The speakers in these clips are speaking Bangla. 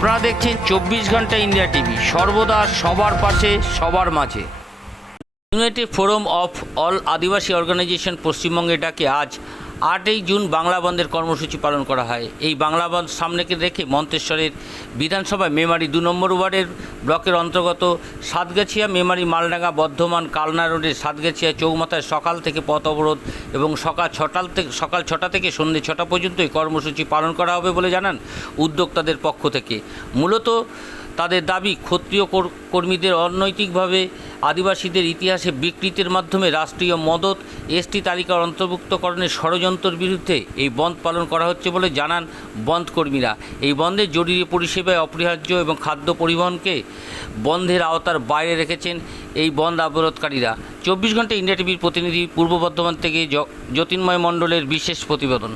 আপনারা দেখছেন চব্বিশ ঘণ্টা ইন্ডিয়া টিভি। সর্বদা সবার পাশে, সবার মাঝে। United forum of all Adivasi organisation পশ্চিমবঙ্গে ডাকে আজ আটই জুন বাংলা বন্ধের কর্মসূচি পালন করা হয়। এই বাংলা বন্ধ সামনেকে রেখে মন্তেশ্বরের বিধানসভায় মেমারি দু নম্বর ওয়ার্ডের ব্লকের অন্তর্গত সাতগাছিয়া মেমারি মালডাঙ্গা বর্ধমান কালনা রোডের সাতগাছিয়া চৌমাথায় সকাল থেকে পথ অবরোধ এবং সকাল ছটাল থেকে সকাল ছটা থেকে সন্ধ্যে ছটা পর্যন্ত এই কর্মসূচি পালন করা হবে বলে জানান উদ্যোক্তাদের পক্ষ থেকে। মূলত তাদের দাবি ক্ষত্রিয় কর- কর্মীদের অনৈতিকভাবে আদিবাসীদের ইতিহাসে বিকৃতির মাধ্যমে রাষ্ট্রীয় মদত এসটি তালিকার অন্তর্ভুক্তকরণের ষড়যন্ত্রের বিরুদ্ধে এই বন্ধ পালন করা হচ্ছে বলে জানান বন্ধ কর্মীরা এই বন্ধে জরুরি পরিষেবায় অপরিহার্য এবং খাদ্য পরিবহনকে বন্ধের আওতার বাইরে রেখেছেন এই বন্ধ অবরোধকারীরা চব্বিশ ঘণ্টা ইন্ডিয়া টিভির প্রতিনিধি পূর্ব বর্ধমান থেকে জ্যোতির্ময় মণ্ডলের বিশেষ প্রতিবেদন।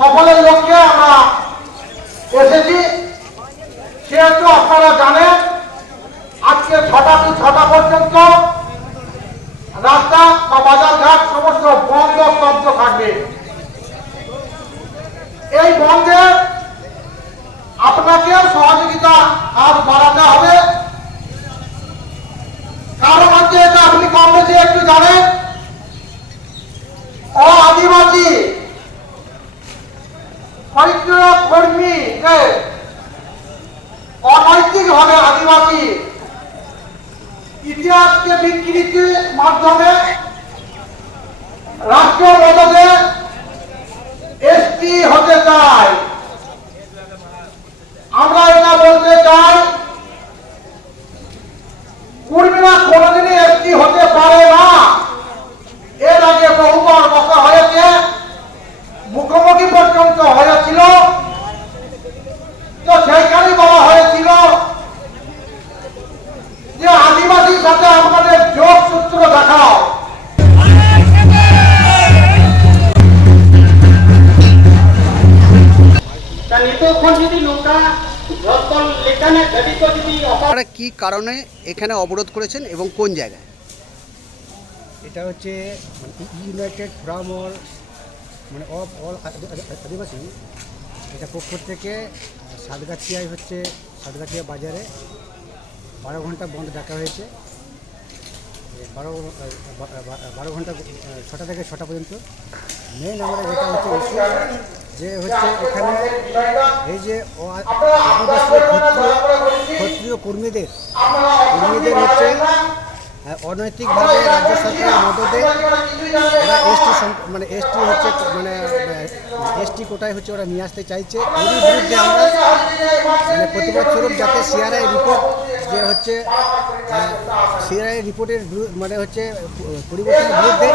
সকলের লক্ষ্যে আমরা এসেছি সেহেতু আপনারা জানেন আজকে ছটা থেকে ছটা পর্যন্ত রাস্তা বা বাজার ঘাট সমস্ত বন্ধ, স্তব্ধ থাকবে। এই বন্ধে আপনাকে সহযোগিতা হাত বাড়াতে হবে। কারণ হচ্ছে এটা আপনি কম বেশি একটু জানেন। আদিবাসী কর্মী অনৈতিক ভাবে আদিবাসী ইতিহাসকে বিকৃতির মাধ্যমে আপনারা কি কারণে এখানে অবরোধ করেছেন এবং কোন জায়গায়? এটা হচ্ছে ইউনাইটেড ফ্রাম অল মানে অফ অল আদিবাসী এটা পক্ষ থেকে সাতগাছিয়ায় হচ্ছে সাতগাছিয়া বাজারে বারো ঘণ্টা বন্ধ ডাকা হয়েছে। বারো বারো ঘণ্টা ছটা থেকে ছটা পর্যন্ত। মেন আমরা যেটা হচ্ছে যে হচ্ছে এখানে এই যে ক্ষত্রিয় ক্ষত্রিয় কর্মীদের কর্মীদের হচ্ছে আহ, অনৈতিকভাবে রাজ্য সরকারের মদতে ওরা এসটি মানে এসটি হচ্ছে মানে এসটি কোটায় হচ্ছে ওরা নিয়ে আসতে চাইছে এরই বিরুদ্ধে আমরা মানে প্রতিবাদ স্বরূপ যাতে সিআরআই রিপোর্ট যে হচ্ছে সিআরআই রিপোর্টের মানে হচ্ছে পরিবর্তনের বিরুদ্ধে।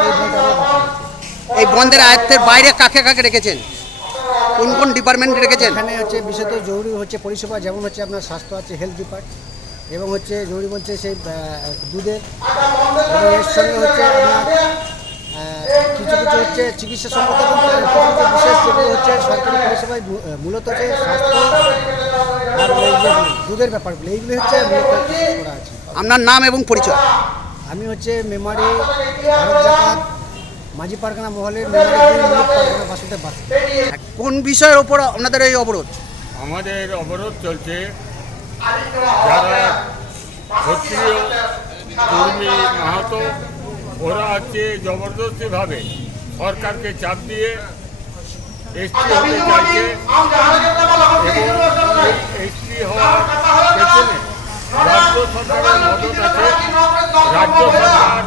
এই বন্ধের আয়ত্তের বাইরে কাকে কাকে রেখেছেন কোন কোন ডিপার্টমেন্ট রেখেছেন? এখানে হচ্ছে বিশেষত জরুরি হচ্ছে পরিষেবা যেমন হচ্ছে আপনার স্বাস্থ্য আছে হেলথ ডিপার্ট এবং হচ্ছে জরুরি বলছে সেই দুধের এর সঙ্গে হচ্ছে আপনার কিছু কিছু হচ্ছে চিকিৎসা কিছু বিশেষ যেগুলো হচ্ছে সরকারি পরিষেবায় মূলত হচ্ছে স্বাস্থ্য আর দুধের ব্যাপারগুলো এইগুলো হচ্ছে মূলত আপনার নাম এবং পরিচয়। আমি হচ্ছে মেমারি ভারত জাকাত মাঝি পারগানা মহলের কোন বিষয়ের ওপর আপনাদের এই অবরোধ? আমাদের অবরোধ চলছে যারা ক্ষত্রিয় কর্মী মাহাতো ওরা হচ্ছে জবরদস্তিভাবে সরকারকে চাপ দিয়ে এসটি হতে চাইছে এবং এসটি হওয়ার পেছনে রাজ্য সরকারের মদত আছে রাজ্য সরকার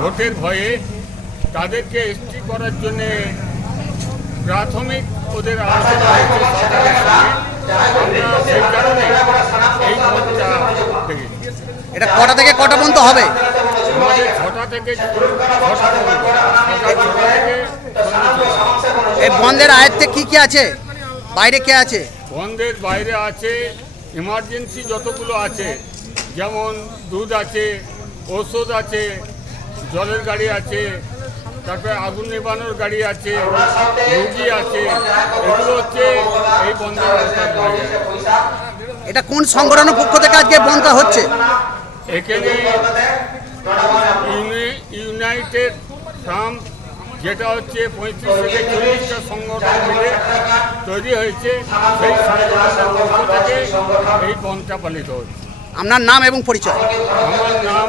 ভোটের ভয়ে তাদেরকে এসটি করার জন্যে প্রাথমিক ওদের আলোচনা হয়েছে সরকারের সঙ্গে। আমরা সেই কারণে এই মঞ্চটা দেখেছি এটা কটা থেকে কটা পর্যন্ত হবে? আমাদের ছটা থেকে ছটা পর্যন্ত। এই বন্ধের আয়ত্তে কি কি আছে? বাইরে কে আছে? বন্ধের বাইরে আছে ইমার্জেন্সি যতগুলো আছে যেমন দুধ আছে ওষুধ আছে জলের গাড়ি আছে তারপরে আগুন নেবানোর গাড়ি আছে রুগী আছে এগুলো হচ্ছে এই বন্ধের এটা কোন সংগঠনের পক্ষ থেকে আজকে বন্ধটা হচ্ছে? এখানে ইউনাইটেড ফ্রাম যেটা হচ্ছে পঁয়ত্রিশ থেকে চল্লিশটা সংগঠন মিলে তৈরি হয়েছে সেই সংগঠনের পক্ষ থেকে এই বনটা পালিত হচ্ছে। আপনার নাম এবং পরিচয়। আমার নাম